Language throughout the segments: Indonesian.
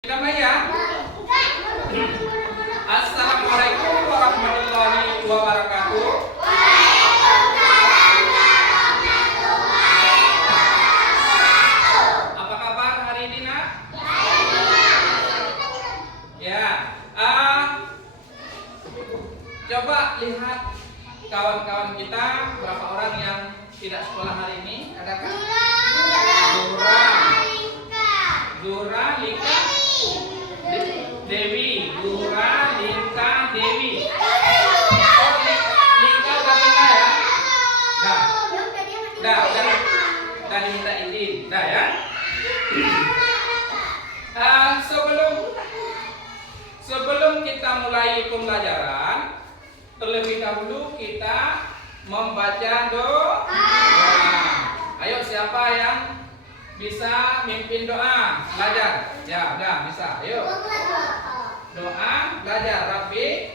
Ya. Assalamualaikum warahmatullahi wabarakatuh. Apa kabar hari ini, Nak? Ya. Coba lihat kawan-kawan kita, berapa orang yang tidak sekolah hari ini? Adakah? Zura, Lika, Dewi, Zura, Lika, Dewi. Oh, Lika udah pindah ya? Dah diminta izin, dah ya. Sebelum kita mulai pembelajaran, terlebih dahulu kita membaca doa. Ayo, siapa yang bisa mimpin doa? Belajar. Ya, udah bisa. Ayo. Doa, belajar. Rabbi.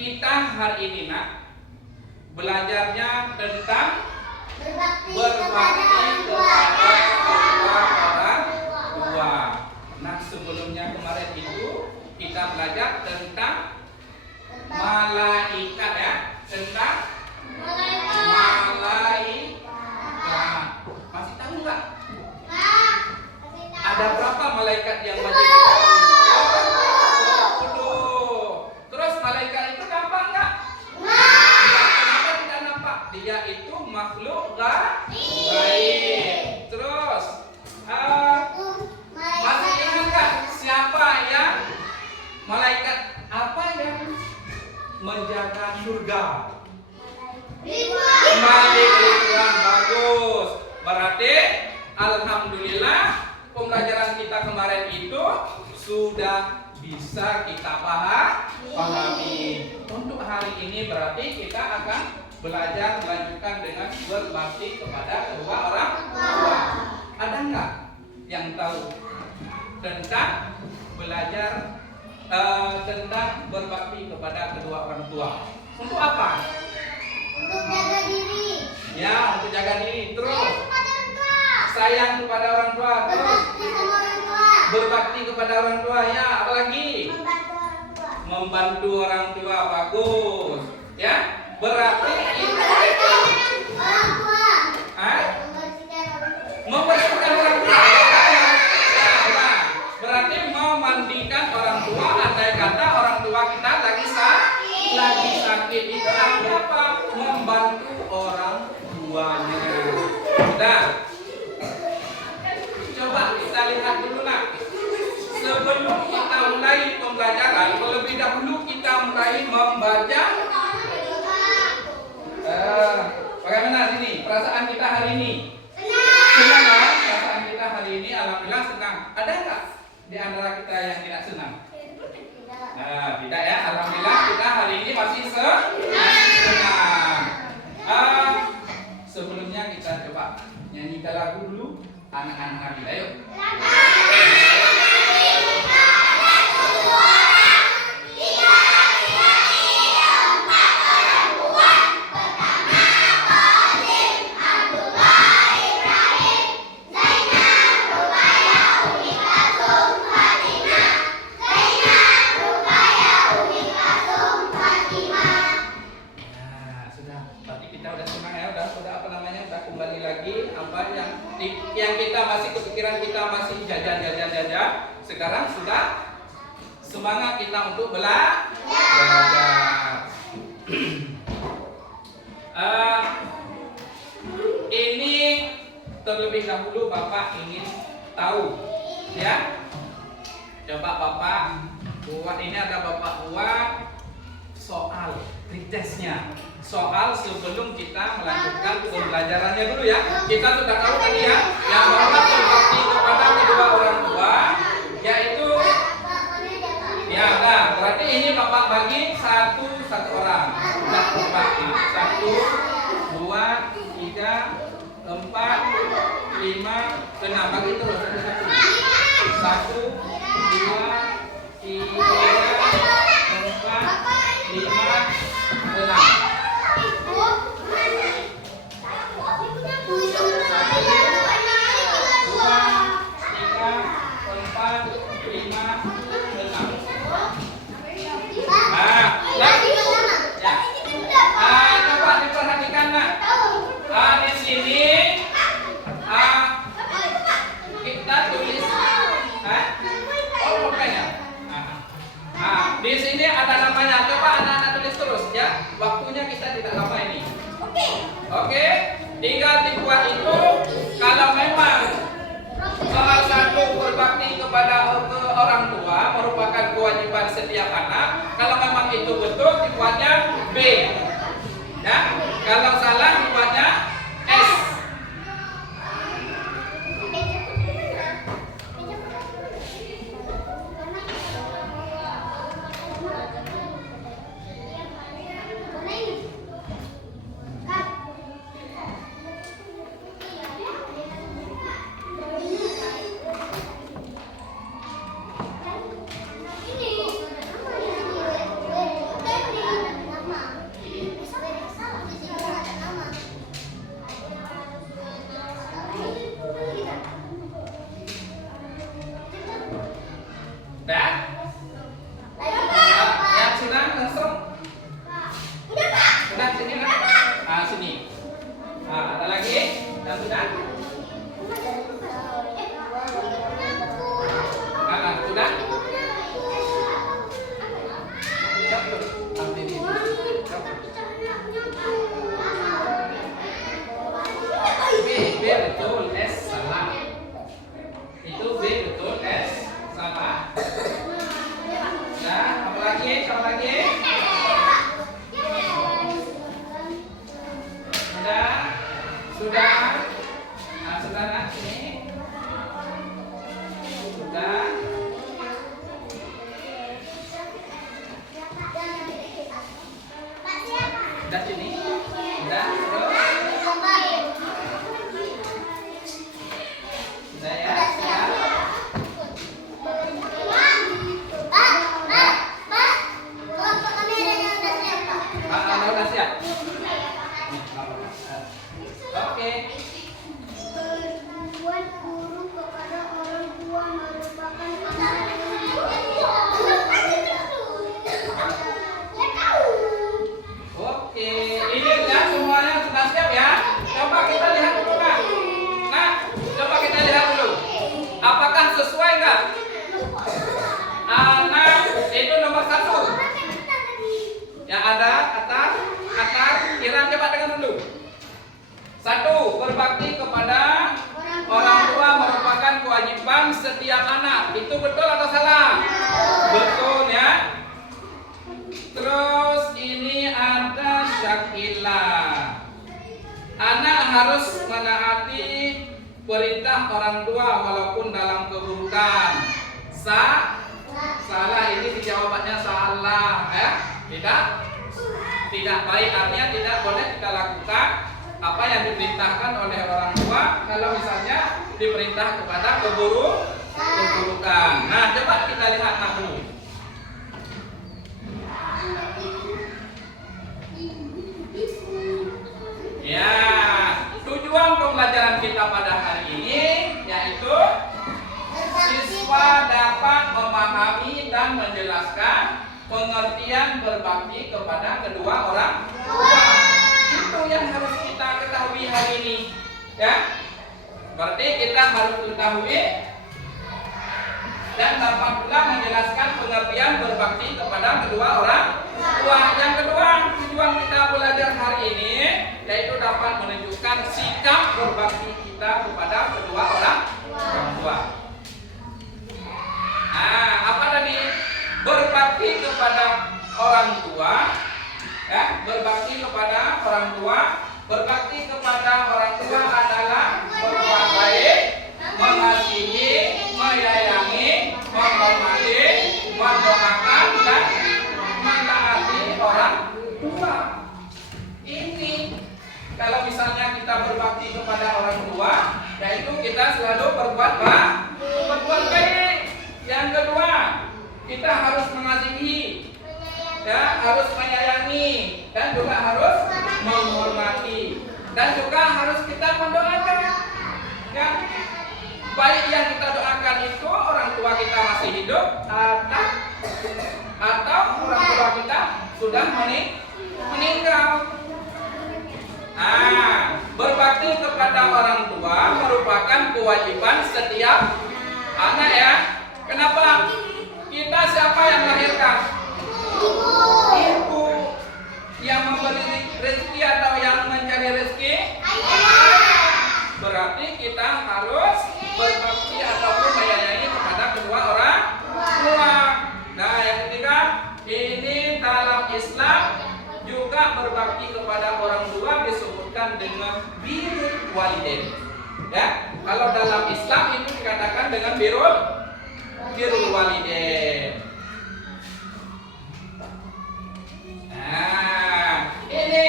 Kita hari ini, Nak, belajarnya tentang berbakti kepada kedua orang tua. Nah, sebelumnya kemarin itu kita belajar tentang malaikat ya, tentang malaikat. Masih tahu nggak? Ada berapa malaikat yang wajib kita tahu? 10. Terus malaikat itu nampak nggak? Kenapa tidak nampak? Dia itu makhluk gaib. Terus masih ingat nggak siapa yang malaikat apa yang menjaga surga? Malik Ridwan. Bagus. Berarti alhamdulillah pembelajaran kita kemarin itu sudah bisa kita pahami. Untuk hari ini berarti kita akan belajar melanjutkan dengan berbakti kepada kedua orang tua. Ada nggak yang tahu tentang belajar tentang berbakti kepada kedua orang tua? Untuk apa? Untuk jaga diri. Ya, untuk jaga diri. Terus sayang kepada orang tua. Terus Berbakti sama orang tua. berbakti kepada orang tua. Ya, apalagi? Membantu orang tua. Membantu orang tua. Bagus. Ya, berarti itu Orang tua. Hah? Membersihkan Membersihkan orang orang tua. tua. Ya, berarti memandikan orang tua. Andai kata orang tua kita lagi sakit, itu artinya apa? Membantu orang tuanya. Nah, coba kita lihat dulu, Nak. Sebelum kita mulai pembelajaran, terlebih dahulu kita mulai membaca. Bagaimana sini? Perasaan kita hari ini? Senang kan? Perasaan kita hari ini alhamdulillah senang. Ada nggak di antara kita yang tidak senang? Tidak ya. Alhamdulillah kita hari ini masih senang. Sebelumnya kita coba nyanyikan lagu dulu anak-anak kita. Ayo. Yang kita masih kepikiran kita masih jajan. Sekarang sudah semangat kita untuk belajar. Ini terlebih dahulu Bapak ingin tahu, ya. Coba Bapak buat, ini ada Bapak buat soal pretestnya. Soal sebelum kita melanjutkan pembelajarannya dulu ya. Kita sudah tahu tadi ya, yang bahwa berbakti kepada kedua orang tua yaitu ya, nah, berarti ini Bapak bagi satu orang. Nah, Bapak 1, 2, 3, 4, 5, 6 bagi terus satu-satu. buat itu kalau memang salah satu berbakti kepada orang tua merupakan kewajiban setiap anak. Kalau memang itu betul, dibuatnya B. Ya, kalau salah dibuatnya S. Dan yang sudah langsung sudah sini kan? Ah, sini. Ah, ada lagi yang sudah? Ah, sudah? Campur. Ambil ini. Campur. B betul, S salah. Itu B betul, S salah. Nah, apa lagi? Apa lagi? Sudah? Sudah? Nah, sudah nak sini. Sudah? Sudah sini? Sudah? Terus? Sudah ya? Sudah? Anda udah siap? Oke. Berbuat buruk kepada orang tua merupakan Oke, ini ya semuanya sudah siap ya. Coba kita lihat dulu Kak. Nah, coba kita lihat dulu. Apakah sesuai nggak? Anak itu nomor 1. Yang ada atas, kira coba dengar dulu. 1. Berbakti kepada orang tua merupakan kewajiban setiap anak. Itu betul atau salah? Betul ya. Terus ini ada Syakila. Anak harus menaati perintah orang tua walaupun dalam keburukan. Salah, ini jawabannya salah ya. Tidak baik, artinya tidak boleh kita lakukan apa yang diperintahkan oleh orang tua kalau misalnya diperintah kepada keburukan. Nah, coba kita lihat dulu. Ya, tujuan pembelajaran kita pada hari ini yaitu siswa dapat memahami dan menjelaskan pengertian berbakti kepada kedua orang tua. Itu yang harus kita ketahui hari ini, ya. Berarti kita harus ketahui dan dapat pula menjelaskan pengertian berbakti kepada kedua orang tua. Yang kedua, tujuan kita belajar hari ini yaitu dapat menunjukkan sikap berbakti kita kepada kedua orang tua. Nah, apa tadi? Berbakti kepada orang tua, ya, berbakti kepada orang tua. Berbakti kepada orang tua adalah berbuat baik, mengasihi, menyayangi, menghormati, mendoakan dan menaati orang tua. Ini kalau misalnya kita berbakti kepada orang tua, yaitu kita selalu berbuat baik. Yang kedua, kita harus mengasihi, ya, harus menyayangi, dan juga harus menghormati, dan juga harus kita mendoakan. Ya, baik yang kita doakan itu orang tua kita masih hidup atau orang tua kita sudah meninggal. Berbakti kepada orang tua merupakan kewajiban setiap anak ya. Kenapa? Kita siapa yang melahirkan? Ibu. Yang memberi rezeki atau yang mencari rezeki? kalau dalam Islam itu dikatakan dengan birrul walidain. Nah, ini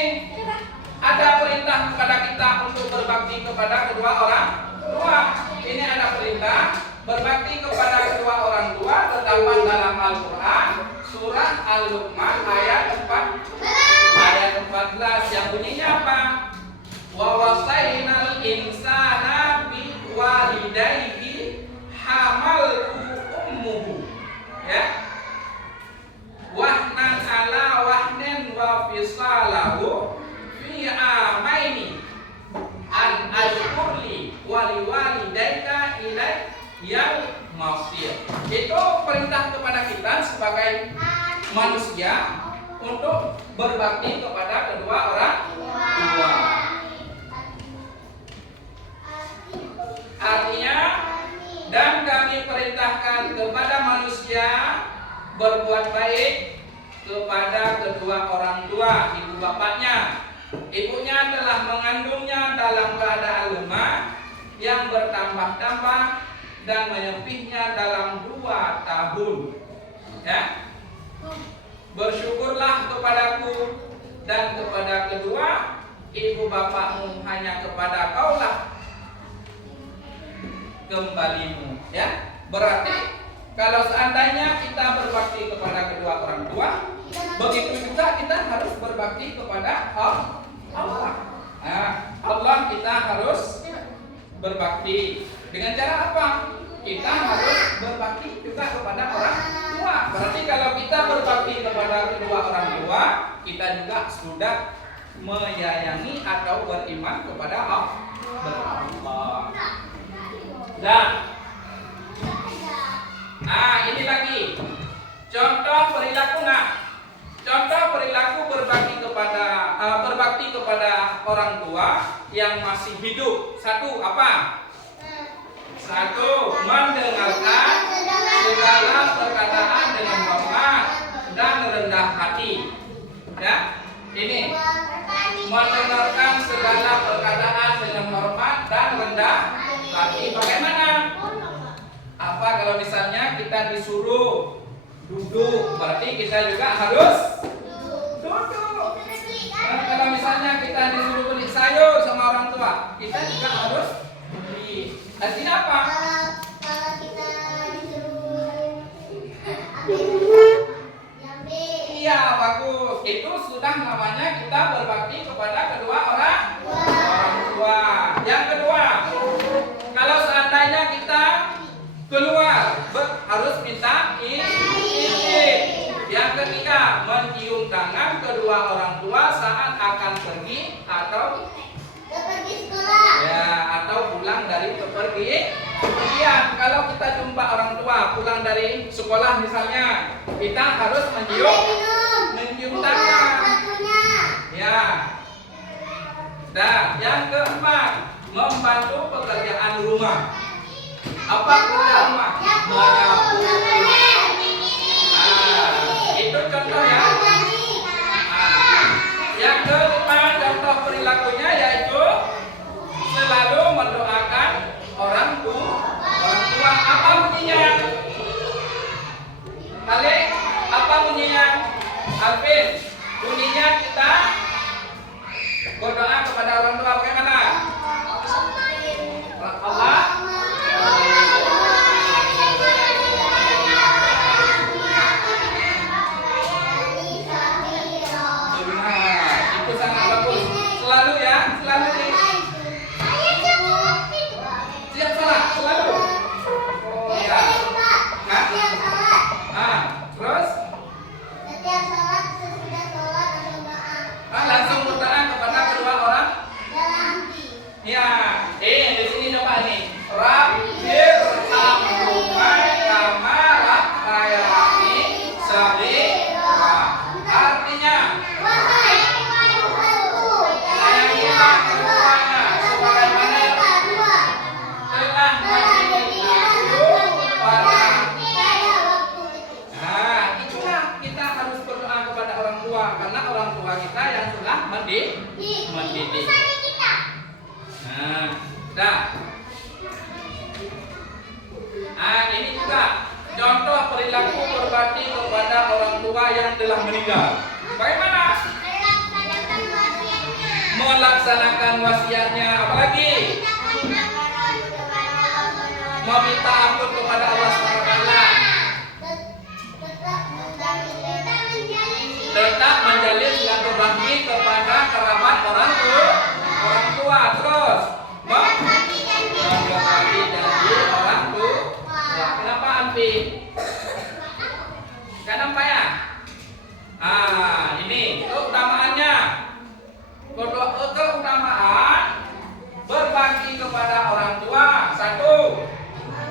ada perintah kepada kita untuk berbakti kepada kedua orang tua. Ini ada perintah berbakti kepada kedua orang tua terdapat dalam Al-Quran surah Al-Luqman ayat 14 yang bunyinya apa? Wa wasainal insana bi walidayhi hamaltu ummuhu, ya, wahnan ala wahnin wa fisalahu fi amaini an ashkurli wali walidayka ilayyal masir. Itu perintah kepada kita sebagai manusia untuk berbakti kepada kedua orang tua. Artinya, dan kami perintahkan kepada manusia berbuat baik kepada kedua orang tua, ibu bapaknya. Ibunya telah mengandungnya dalam keadaan lemah yang bertambah-tambah dan menyepihnya dalam 2 tahun. Ya, bersyukurlah kepadaku dan kepada kedua ibu bapakmu, hanya kepada kaulah kembalimu. Ya, berarti kalau seandainya kita berbakti kepada kedua orang tua, begitu juga kita harus berbakti kepada Allah. Nah, Allah kita harus berbakti dengan cara apa? Kita harus berbakti juga kepada orang tua. Berarti kalau kita berbakti kepada kedua orang tua, kita juga sudah menyayangi atau beriman kepada Allah. Nah, ini lagi contoh perilaku. Contoh perilaku berbakti kepada orang tua yang masih hidup. Satu, apa? Satu, mendengarkan segala perkataan dengan hormat dan rendah hati. Ya, ini mendengarkan segala perkataan dengan hormat dan rendah hati. Bagaimana? Apa kalau misalnya kita disuruh duduk, berarti kita juga harus duduk. Kalau misalnya kita disuruh beli sayur sama orang tua, kita juga harus beli. Artinya apa? Kalau kita disuruh Iya, bagus. Itu sudah namanya kita berbakti kepada kedua orang tua. Yang kedua, kalau seandainya kita keluar, harus minta izin. Yang ketiga, mencium tangan kedua orang tua saat akan pergi atau sekolah. ya, atau pulang dari kepergian. Kalau kita jumpa orang tua pulang dari sekolah misalnya, kita harus mencium tangan. Ya. Dan yang keempat, membantu pekerjaan rumah. Apa pekerjaan rumah? Menyapu. Itu contoh ya. Yang kelima, contoh perilakunya yaitu selalu mendoakan orang tua. Apa bunyinya? Kalik, apa bunyinya? Alvin, bunyinya kita berdoa kepada orang tua bagaimana? Allah. Itu sangat bagus. Selalu ya, selalu nih. Siap salat, selalu. Oh ya. Terus? Setiap salat, sesudah salat langsung doa. Langsung berdoa kepada kedua orang Dalam Satu, berbakti kepada orang tua yang telah meninggal. Bagaimana? Melaksanakan wasiatnya. Apalagi? Meminta ampun kepada Allah SWT. Tetap menjalin silaturahmi kepada kerabat orang tua. Terus menepati janji orang tua. Kenapa Alfi? Gak nampak ya? Ini keutamaannya. Keutamaan berbakti kepada orang tua. Satu,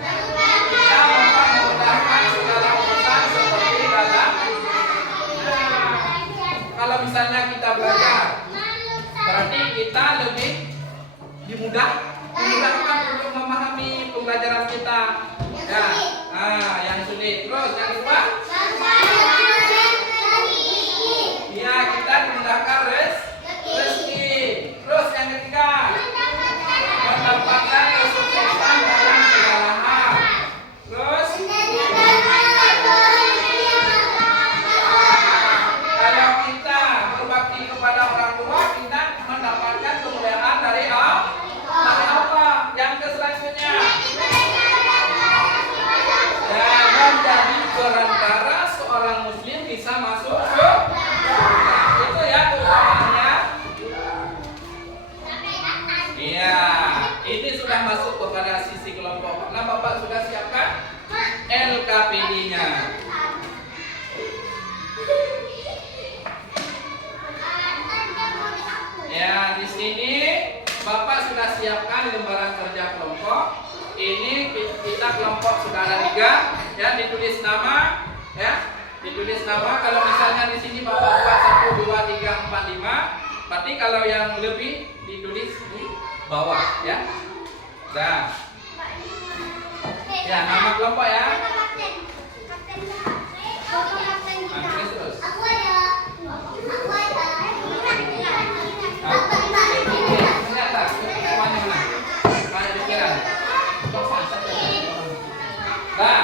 kita mempermudahkan segala urusan seperti dalam. Kalau misalnya kita belajar, berarti kita lebih dimudahkan untuk memahami pembelajaran kita. Ya, yang sulit. Terus yang kedua, ya kita dimudahkan rezeki. Terus yang ketiga, mendapatkan kesuksesan dalam segala hal. Terus kalau kita berbakti kepada orang tua, kita mendapatkan kemuliaan dari Allah. Yang selanjutnya, dan menjadi perantara seorang muslim bisa masuk surga. Itu ya keutamaannya. Iya, ini sudah masuk kepada sisi kelompok. Nah, Bapak sudah siapkan LKPD-nya. Ya, di sini Bapak sudah siapkan lembaran kerja kelompok. Ini kita kelompok sudah ada 3, ya, ditulis nama, ya, ditulis nama. Kalau misalnya di sini Bapak buat 1, 2, 3, 4, 5, berarti kalau yang lebih ditulis di bawah, ya. Nah, ya, nama kelompok ya. Tulis terus. Ternyata, semuanya mana? Mana pikiran? Nah,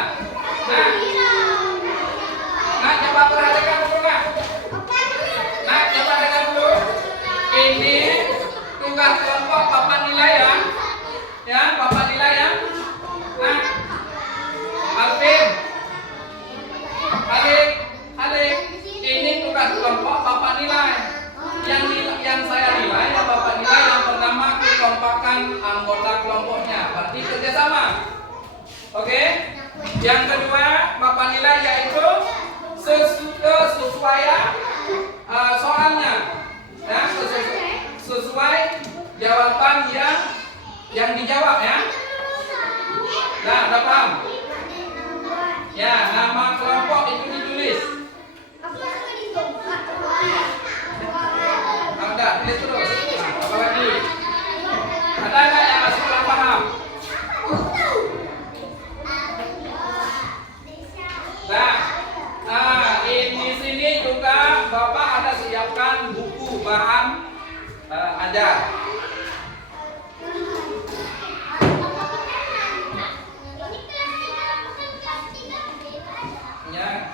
coba perhatikan dulu, Kak. Nah, coba dengar dulu. Ini tugas kelompok papan nilai ya. Ya, papan nilai ya. Nah, Alvin, Alik, ini tugas kelompok papan nilai. Yang saya nilai ya papan nilai yang pertama kekompakan anggota kelompoknya, berarti kerjasama. Oke? Yang kedua papan nilai yaitu kesesuaian soalnya, ya, sesuai jawaban yang dijawab ya. Nah, udah paham? Ya, nama kelompok itu ditulis. Ada, tulis terus. Nah, apa lagi? Ada nggak yang masih belum paham? Nah, di sini juga Bapak ada siapkan buku bahan ajar. Ya,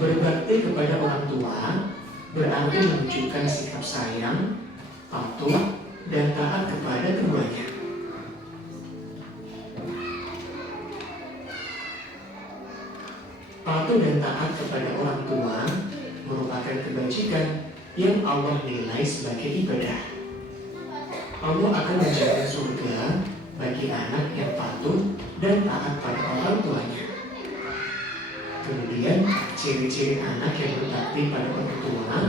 Berbakti kepada orang tua berarti menunjukkan sikap sayang, patuh, dan taat kepada keduanya. Patuh dan taat kepada orang tua merupakan kebajikan yang Allah nilai sebagai ibadah. Allah akan menjamin surga bagi anak yang patuh dan taat pada orang tuanya. Kemudian, ciri-ciri anak yang berbakti pada orang tua,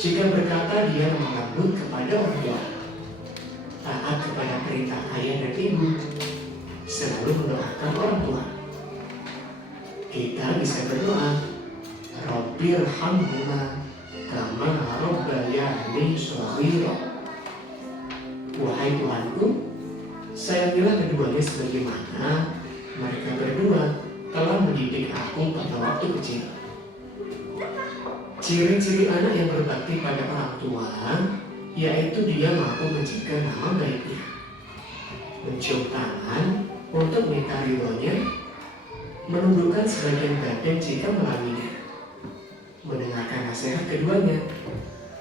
jika berkata dia lemah lembut kepada orang tua, taat kepada perintah ayah dan ibu, selalu mendoakan orang tua. Kita bisa berdoa, Rabbirhamhuma kama rabbayani shaghira. Wahai Tuhanku, sayangilah keduanya sebagaimana mereka berdua telah mendidik aku pada waktu kecil. Ciri-ciri anak yang berbakti pada orang tua yaitu dia mampu menjaga nama baiknya, mencium tangan untuk minta ridhonya, menundukkan sebagian badan jika melangginya, mendengarkan nasihat keduanya,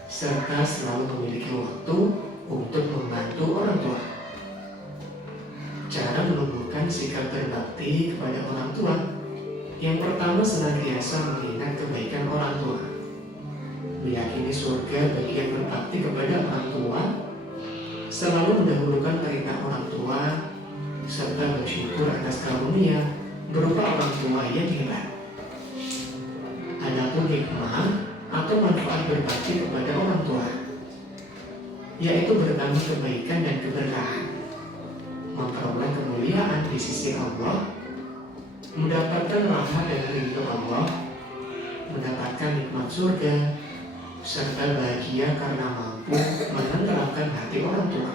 serta selalu memiliki waktu untuk membantu orang tua. Cara menumbuhkan sikap berbakti kepada orang tua, yang pertama senantiasa mengingat kebaikan orang tua, meyakini surga bagi yang berbakti kepada orang tua, selalu mendahulukan perintah orang tua, serta bersyukur atas karunia berupa orang tua yang hebat. Adapun hikmah atau manfaat berbakti kepada orang tua, yaitu bertambah kebaikan dan keberkahan, memperoleh kemuliaan di sisi Allah, mendapatkan rahmat dan ridho Allah, mendapatkan nikmat surga, serta bahagia karena mampu menenteramkan hati orang tua.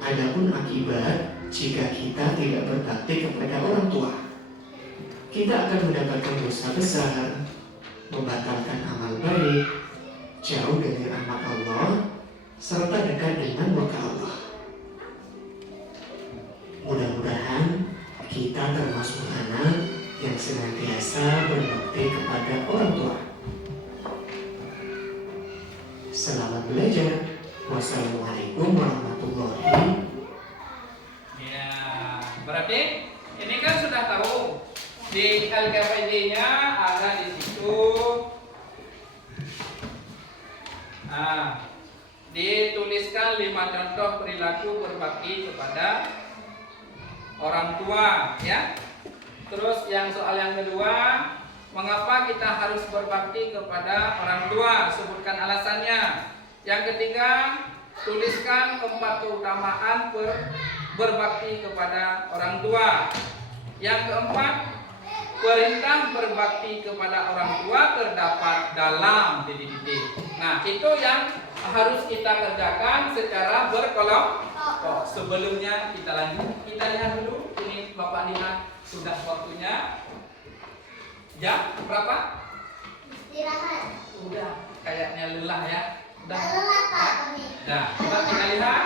Adapun akibat jika kita tidak berbakti kepada orang tua, kita akan mendapatkan dosa besar, membatalkan amal baik, jauh dari rahmat Allah, serta dekat dengan murka Allah. Mudah-mudahan kita termasuk anak yang senantiasa berbakti kepada orang tua. Selamat belajar. Wassalamualaikum warahmatullahi. Ya, berarti ini kan sudah tahu di LKPD-nya ada di situ. Nah, dituliskan 5 contoh perilaku berbakti kepada orang tua, ya. Terus yang soal yang kedua, mengapa kita harus berbakti kepada orang tua? Sebutkan alasannya. Yang ketiga, tuliskan 4 keutamaan berbakti kepada orang tua. Yang keempat, perintah berbakti kepada orang tua terdapat dalam titik-titik. Nah, itu yang harus kita kerjakan secara berkelompok. Sebelumnya kita lanjut, kita lihat dulu. Ini Bapak lihat sudah waktunya jam berapa? Istirahat. Udah kayaknya lelah ya. Udah. Lelah Pak. Nah, coba kita lihat.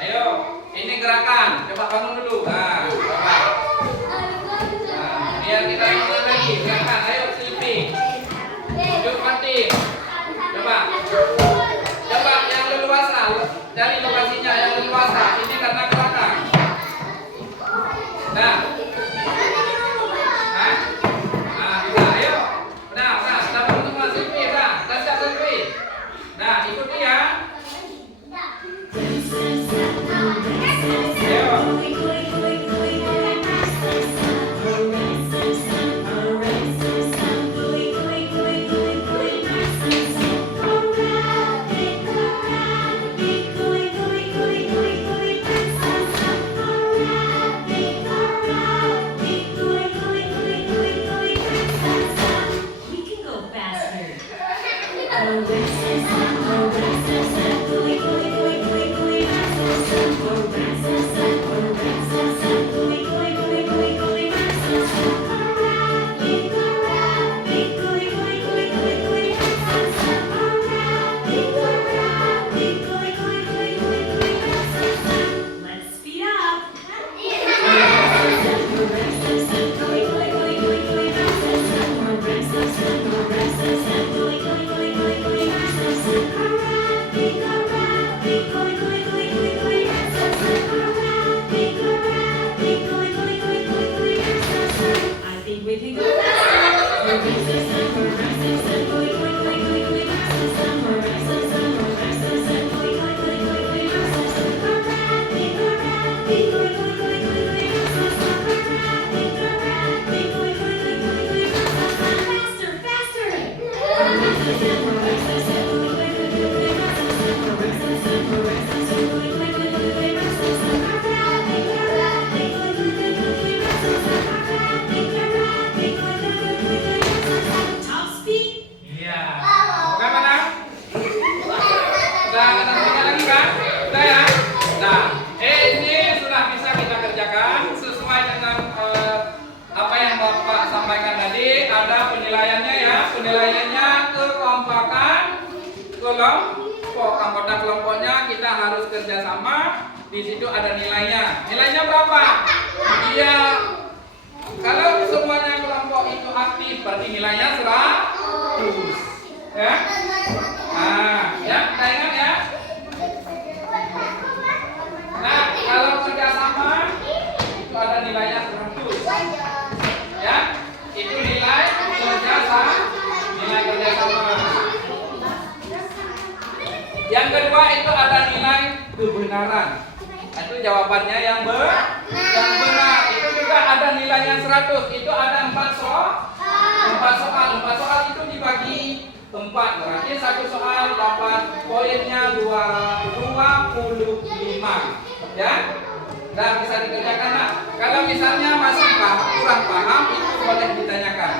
Ayo, ini gerakan. Coba bangun dulu. Nah, coba. Nah, biar kita mulai lagi gerakan. Ayo, selfie. Duduk mati. Coba. Coba yang leluasa. Dari lokasinya yang leluasa. Ini karena gerakan. Nah. Nah, ikut dia. di situ ada nilainya. Nilainya berapa? Iya. Kalau semuanya kelompok itu aktif, berarti nilainya 100. Ya? Nah, ya, kita ingat ya. Nah, kalau kerjasama itu ada nilainya 100. Ya, itu nilai kerjasama. Nilai kerjasama. Yang kedua itu ada nilai kebenaran. Itu jawabannya yang benar. Itu juga ada nilainya 100. Itu ada 4 soal. 4 soal itu dibagi 4. Berarti satu soal dapat poinnya 25. Ya. Dan bisa dikerjakan. Nah, kalau misalnya masih kurang paham, itu boleh ditanyakan.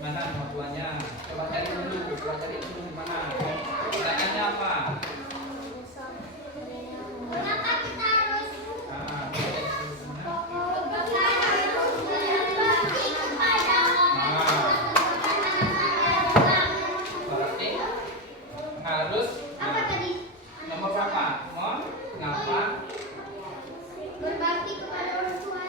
Mana nama tuanya? Coba cari dulu, mana? Pertanyaannya apa? Kenapa kita harus Berarti harus apa tadi? nomor berapa? Mau ngapa? Berbakti kepada orang tua.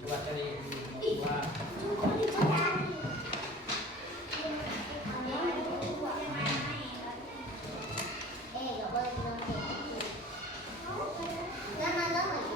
Coba cari nomor dua. Gak boleh bilang kayak gitu. Jangan lagi.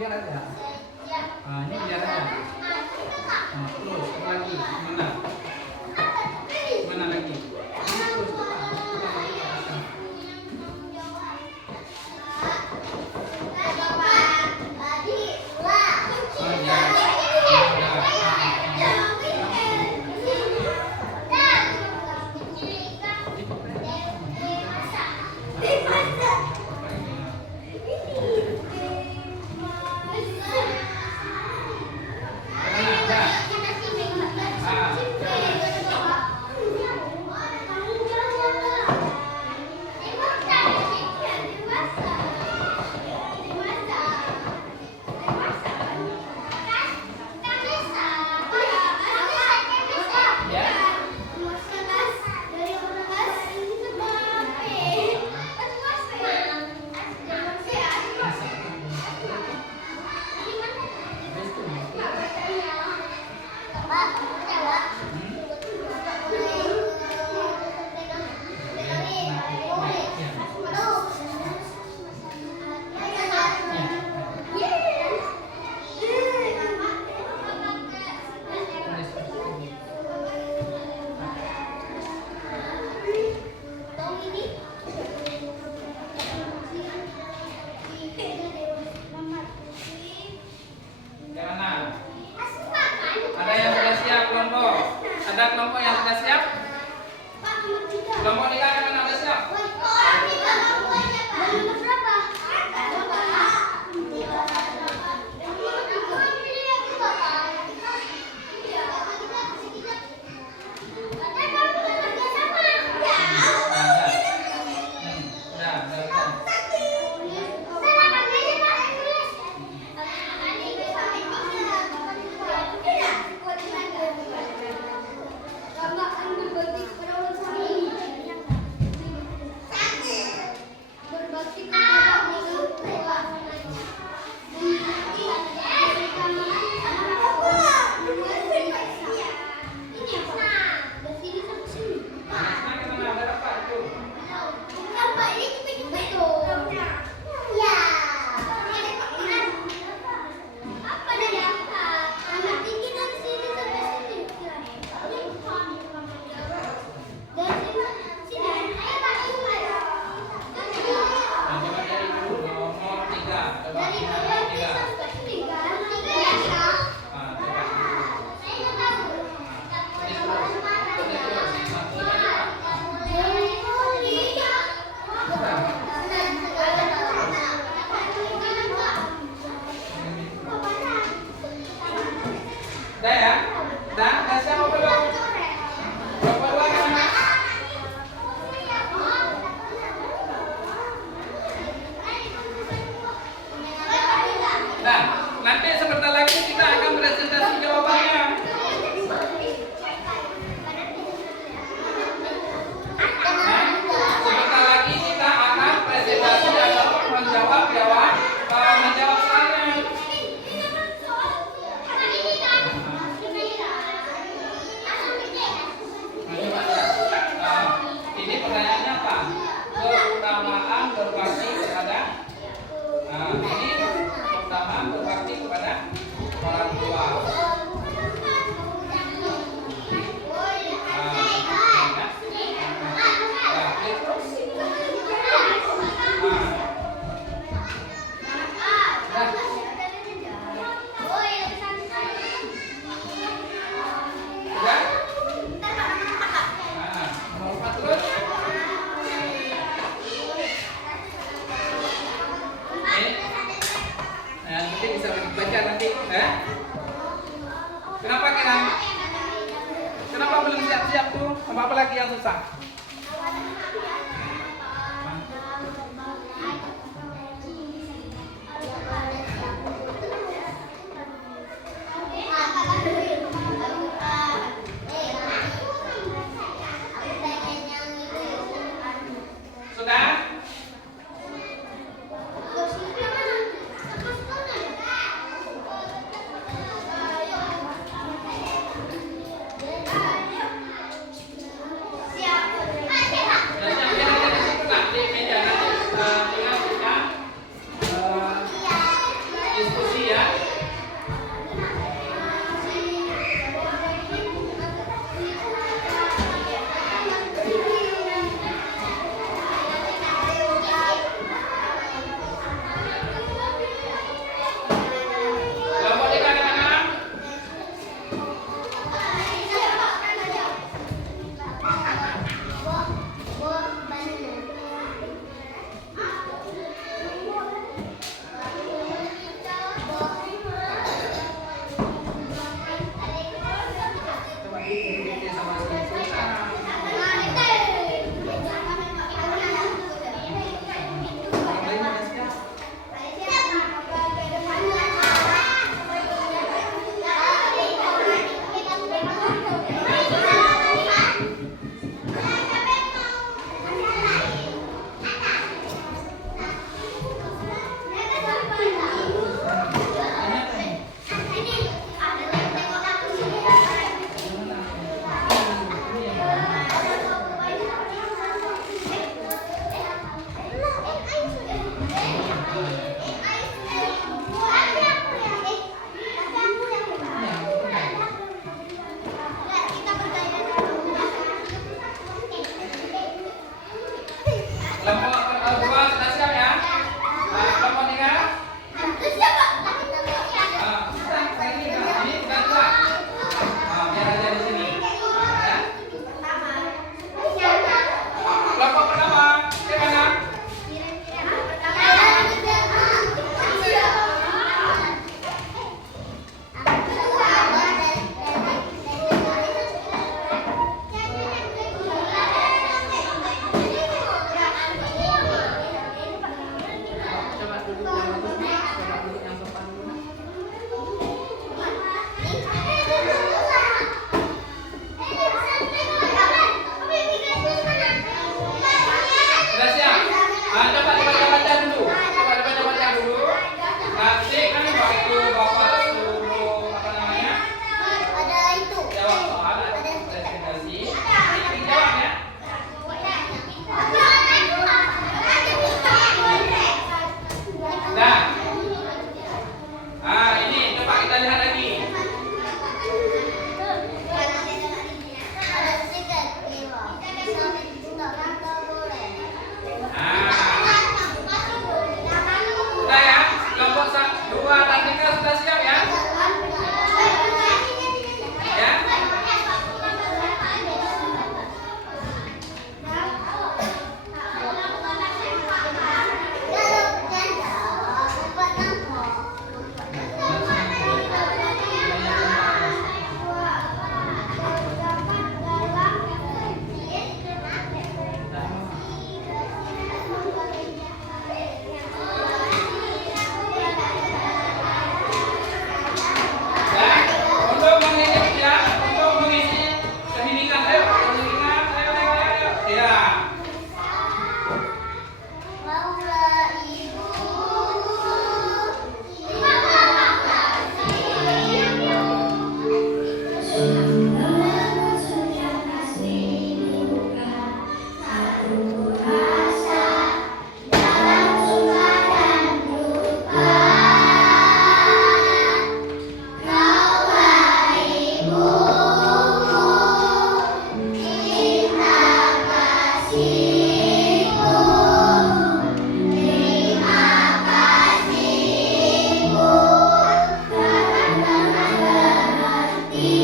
biar aja. Nah, ini biar aja. Nah, terus lagi mana? Mana lagi? Terus ada kelompok yang sudah siap? Kelompok nikah yang mana sudah siap? Udah ya? Udah siap apa belum? Berapa dua yang mana? Nah, nanti sebentar lagi kita akan presentasi jawabannya. Nah, sebentar lagi kita akan presentasi atau menjawab soalnya. Ini pertanyaannya apa? Keutamaan berbakti kepada ini keutamaan berbakti kepada orang tua. Nanti bisa baca nanti, Kenapa Kiran? Kenapa belum siap-siap tuh? Apa lagi yang susah? Sudah? Siap. Kita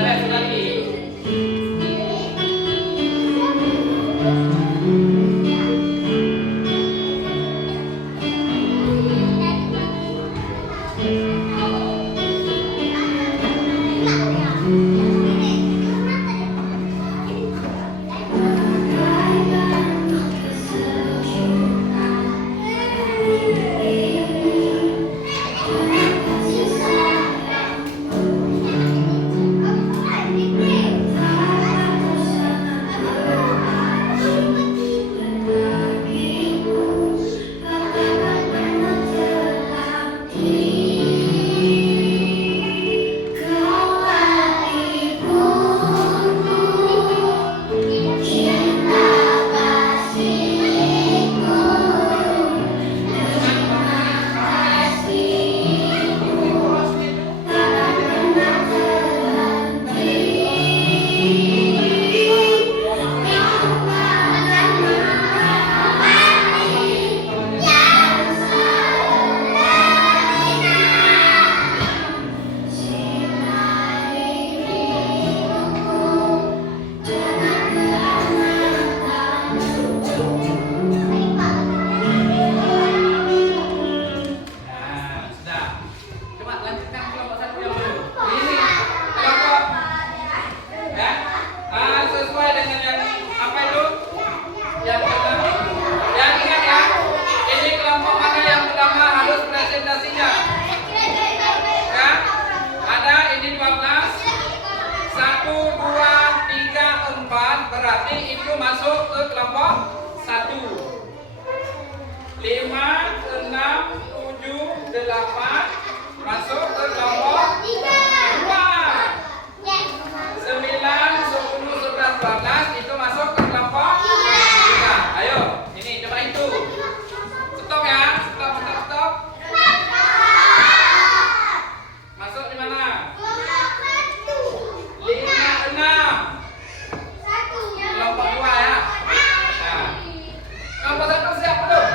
lihat lagi. Nah, sudah. Coba lanjutkan kelompok satu yang dulu. Ini kelompok ya. Sesuai dengan yang apa itu? Yang pertama. Yang ingat ya. Ini kelompok mana yang pertama harus presentasinya? Ya. Ada ini 12. 1, 2, 3, 4 berarti itu masuk ke kelompok 1. 5, 6, 7, 8 masuk ke kelompok 2. 9, 10, 11, 12 itu masuk ke kelompok 3. Ayo, ini coba itu. Stop ya, stop. Masuk di mana? 5, 6. Kelompok 2 ya. Nah, kelompok 1 siap belum?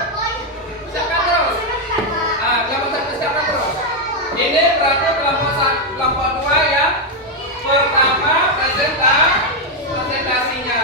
Siapkan terus. Nah, kelompok 1 siapkan terus. Ini berarti kelompok 2 yang pertama presentasinya.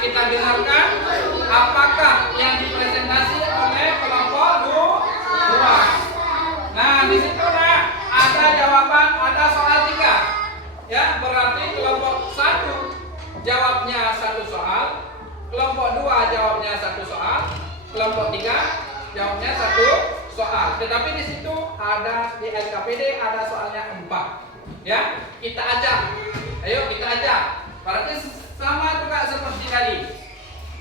Kita dengarkan apakah yang dipresentasi oleh kelompok 2. Nah, di situ ada jawaban, ada soal 3. Ya, berarti kelompok 1 jawabnya 1 soal, kelompok 2 jawabnya 1 soal, kelompok 3 jawabnya 1 soal. Tetapi di situ ada di LKPD ada soalnya 4. Ya, kita ajak. Ayo kita ajak. Berarti sama juga seperti tadi.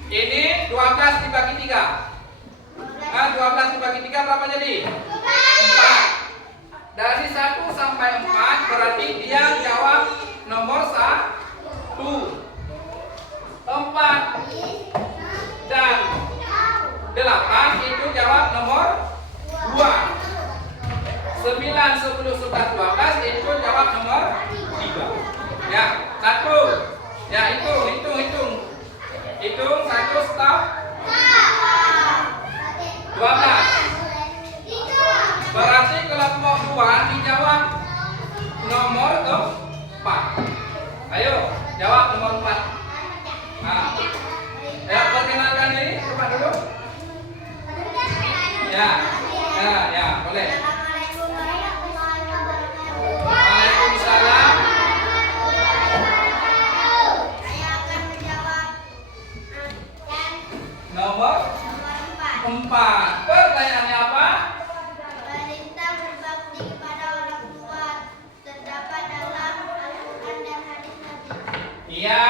Ini 12 dibagi 3. 12 dibagi 3 berapa jadi? 4. Dari 1 sampai 4 berarti dia jawab nomor 1. 4 dan 8 itu jawab nomor 2. 9, 10, 11, 12 itu jawab nomor 3. Ya, 1. Ya, hitung. Hitung 1 stop. 12. Berarti kelompok 2 dijawab nomor 4. Ayo, jawab nomor 4. Nah, ya perkenalkan diri, coba dulu. 4. Pertanyaannya apa? Perintah berbakti kepada orang tua terdapat dalam Al-Quran dan hadis Nabi. Iya.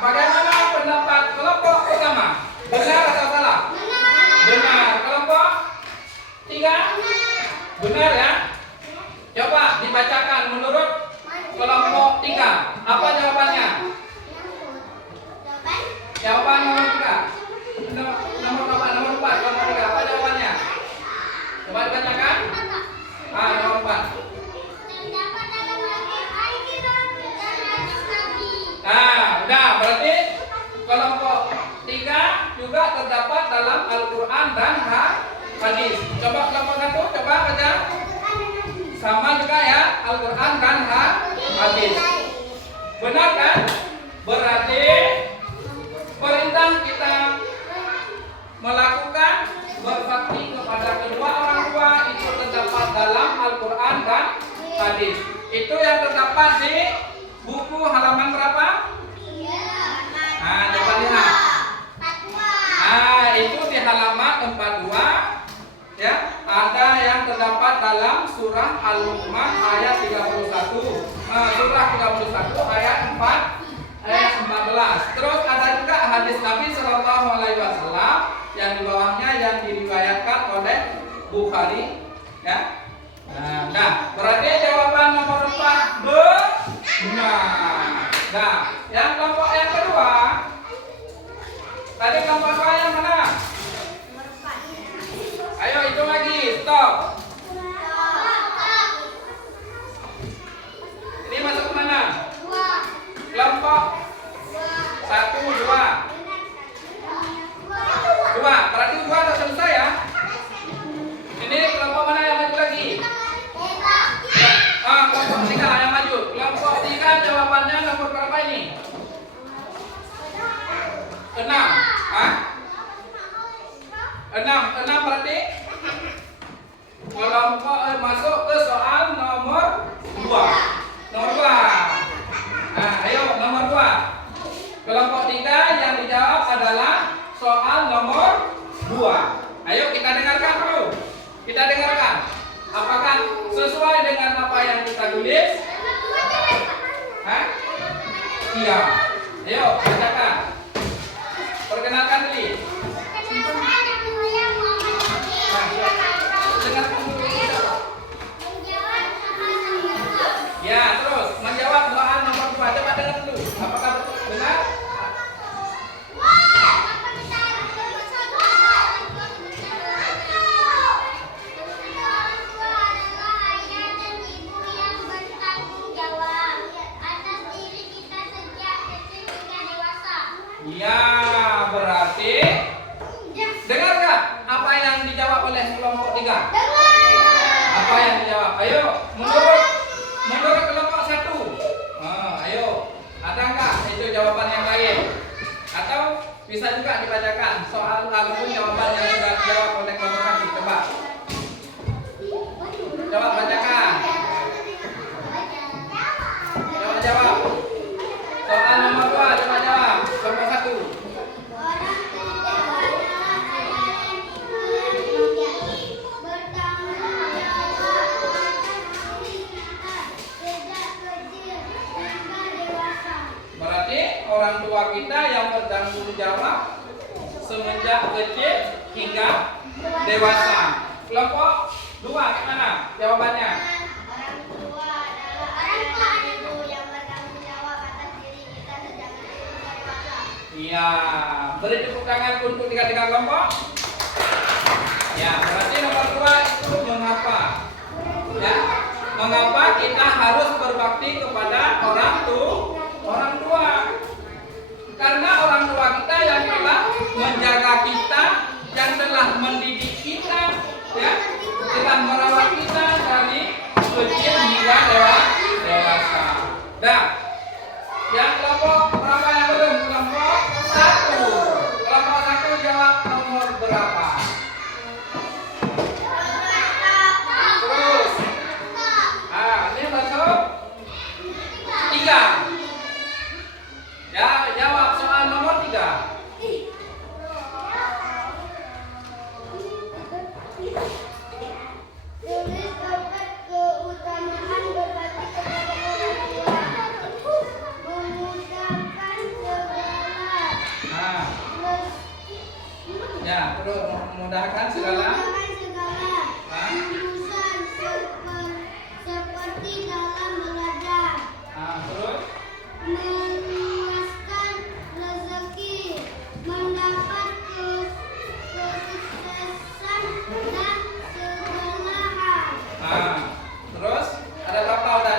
Bagaimana pendapat kelompok pertama? Benar atau salah? Benar. Kelompok 3? Benar ya? Coba dibacakan menurut kelompok 3. Apa jawabannya? Jawaban nomor 3. Nomor 4, kelompok 3. Apa jawabannya? Coba dibacakan. Nomor 4. Terdapat dalam Al-Quran dan hadis Nabi. Udah, berarti kelompok 3 juga terdapat dalam Al-Quran dan hadis. Coba kelompok 1, coba baca. Sama juga ya, Al-Quran dan hadis. Benar kan? Berarti perintah kita melakukan berbakti kepada kedua orang tua itu terdapat dalam Al-Quran dan hadis. Itu yang terdapat di buku halaman berapa? Coba lihat. Itu di halaman 42 ya. Ada yang terdapat dalam surah Al-Luqman ayat 31. Surah 31 ayat 14. Terus ada juga hadis Nabi Shallallahu Alaihi Wasallam yang di bawahnya yang diriwayatkan oleh Bukhari ya. Berarti jawaban nomor 4 benar. Yang kelompok yang kedua, tadi kelompok 2 yang mana? Ayo hitung lagi, stop. Ini masuk ke mana? Kelompok 1, 2. Berarti 2 sudah selesai ya. Ini kelompok mana yang maju lagi? Kelompok 3 yang maju. Kelompok 3 jawabannya nomor berapa ini? 6. 6 berarti kelompok masuk ke soal nomor 2. Nomor 2. Ayo nomor 2. Kelompok 3 yang dijawab adalah soal nomor 2. Ayo kita dengarkan dulu. Kita dengarkan. Apakah sesuai dengan apa yang kita tulis? Iya. Ayo bacakan. Perkenalkan diri. Ya, terus menjawab soal nomor 2. Coba dengar dulu. Apakah benar? Ya, berarti dengar nggak apa yang dijawab oleh kelompok 3? Apa yang dijawab? Ayo, menurut kelompok 1. Ayo, ada nggak itu jawaban yang lain? Atau bisa juga dibacakan soal alumni jawaban yang sudah dijawab oleh kelompok 1. Coba bacakan. Coba jawab. Soal nomor 2, coba jawab. Kelompok 1. Berarti orang tua kita yang bertanggung jawab semenjak kecil hingga dewasa. Kelompok 2 gimana jawabannya? Orang tua adalah ayah dan ibu yang bertanggung jawab atas diri kita sejak kecil hingga dewasa. Iya, beri tepuk tangan untuk 3 kelompok. Ya, berarti nomor 2 itu mengapa? Ya, mengapa kita harus berbakti kepada orang tua? Karena orang tua kita yang telah menjaga kita, yang telah mendidik kita, ya, telah merawat kita dari kecil hingga dewasa. Yang kelompok berapa yang belum? Kelompok 1. Kelompok 1 jawab nomor berapa? Terus. Ini masuk 3. Ya, jawab soal nomor 3. memudahkan segala Memudahkan segala urusan seperti dalam belajar, terus meluaskan rezeki, mendapat kesuksesan dan segala hal. Terus ada berapa udah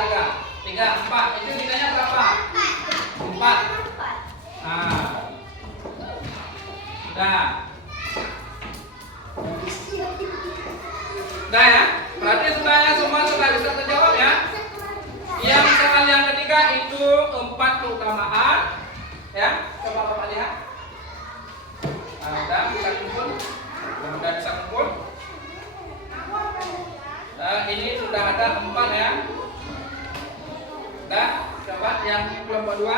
tiga, empat. Itu nilainya berapa? Empat. Udah. Udah ya. Berarti sudahnya semua sudah bisa terjawab ya. Yang soal yang ketiga itu 4 keutamaan. Ya, coba Bapak lihat. Udah bisa kumpul. Udah bisa kumpul. Ini sudah ada 4 ya. Udah, coba yang kelompok 2.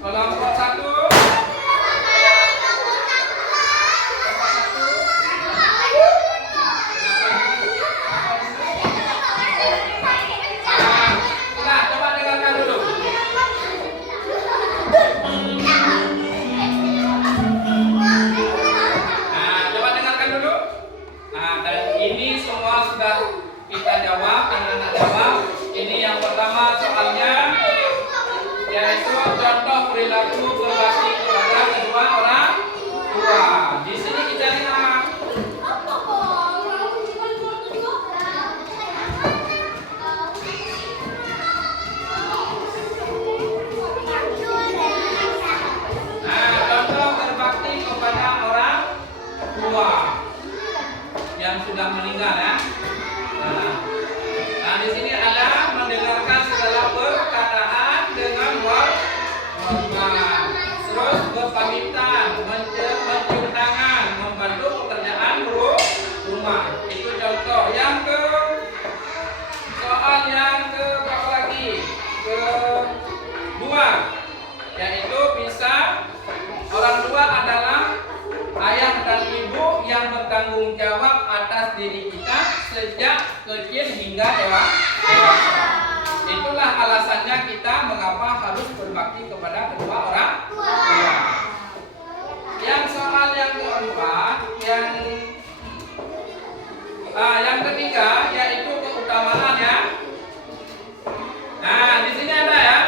Kelompok 1. Sudah, coba dengarkan dulu. Coba dengarkan dulu. Dan ini semua sudah kita jawab, anak-anak jawab. Ini yang pertama soalnya, yaitu contoh perilaku berbakti kepada kedua orang tua. Di sini kita lihat. Contoh berbakti kepada orang tua yang sudah meninggal ya. Di sini ada mendengarkan segala perkataan dengan hormat, terus berpamitan, mencium tangan, membantu pekerjaan rumah. Itu contoh. Yang ke soal yang ke berapa lagi? Kedua, yaitu bisa orang tua adalah ayah dan ibu yang bertanggung jawab atas diri kita sejak kecil hingga dewasa. Itulah alasannya kita mengapa harus berbakti kepada kedua orang tua. Yang soal yang keempat, yang ketiga yaitu keutamaan ya. Di sini ada ya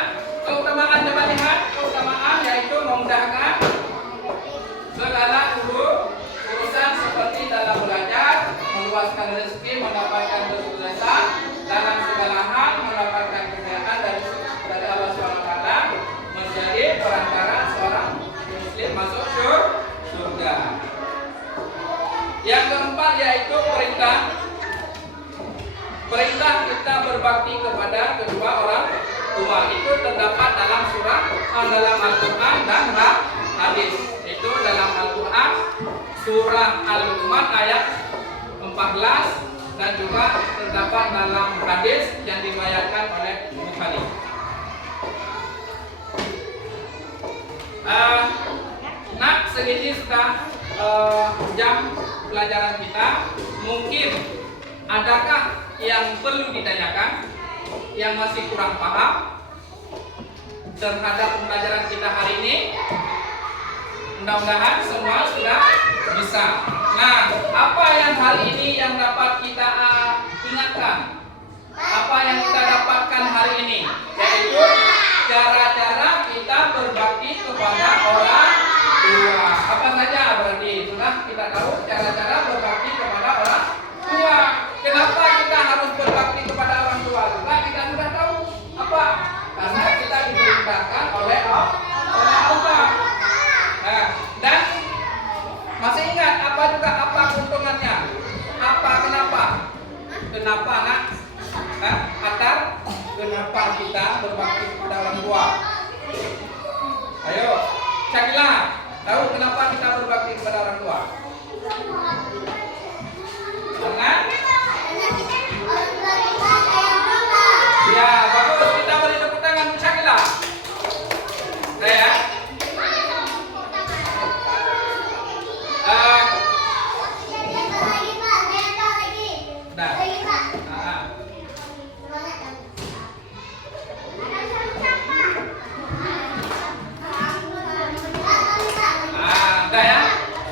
keutamaan, coba lihat keutamaan yaitu memudahkan segala urusan seperti dalam belajar, meluaskan rezeki, mendapatkan kesuksesan dalam segala hal, mendapatkan kekayaan dari Allah SWT, menjadi perantara seorang muslim masuk surga. Yang keempat yaitu perintah kita berbakti kepada kedua orang tua. Itu terdapat dalam dalam Al-Quran dan hadis. Itu dalam Al-Quran surah Al-Luqman ayat 14 dan juga terdapat dalam hadis yang diriwayatkan oleh Bukhari. Segini sudah jam pelajaran kita. Mungkin adakah yang perlu ditanyakan, yang masih kurang paham terhadap pembelajaran kita hari ini? Mudah-mudahan semua sudah bisa. Nah, apa yang hari ini yang dapat kita ingatkan? Apa yang kita dapatkan hari ini? Yaitu cara-cara kita berbakti kepada orang tua. Apa saja berarti? Sudah kita tahu cara-cara berbakti kepada orang tua. Kenapa kita harus berbakti kepada orang tua? Juga kita sudah tahu. Apa? Karena kita diperintahkan oleh Allah. Dan masih ingat apa keuntungannya? Kenapa nak? Kenapa kita berbakti kepada orang tua? Ayo, Syakila, tahu kenapa kita berbakti kepada orang tua? Karena ya, bagus, kita beri tepuk tangan untuk Syakila. Ya.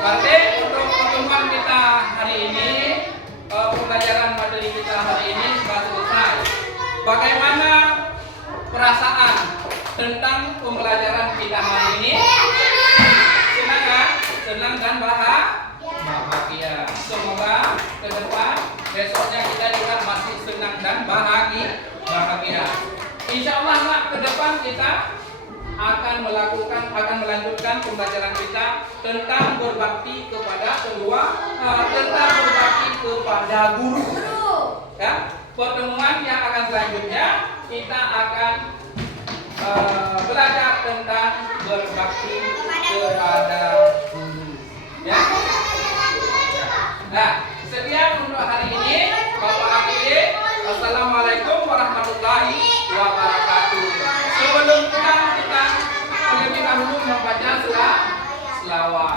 Berarti untuk pertemuan kita hari ini, pembelajaran materi kita hari ini sudah selesai. Bagaimana perasaan tentang pembelajaran kita hari ini? Senang kan? Senang dan bahagia. Semoga ke depan besoknya kita juga masih senang dan bahagia. Insya Allah nak ke depan kita akan melanjutkan pembelajaran kita tentang berbakti kepada tentang berbakti kepada guru. Ya, pertemuan yang akan selanjutnya kita akan belajar tentang berbakti kepada guru. Ya. Nah, sekian untuk hari ini. Bapak akhiri. Assalamualaikum warahmatullahi wabarakatuh. Sebelum pulang kita terlebih dahulu membaca selawat.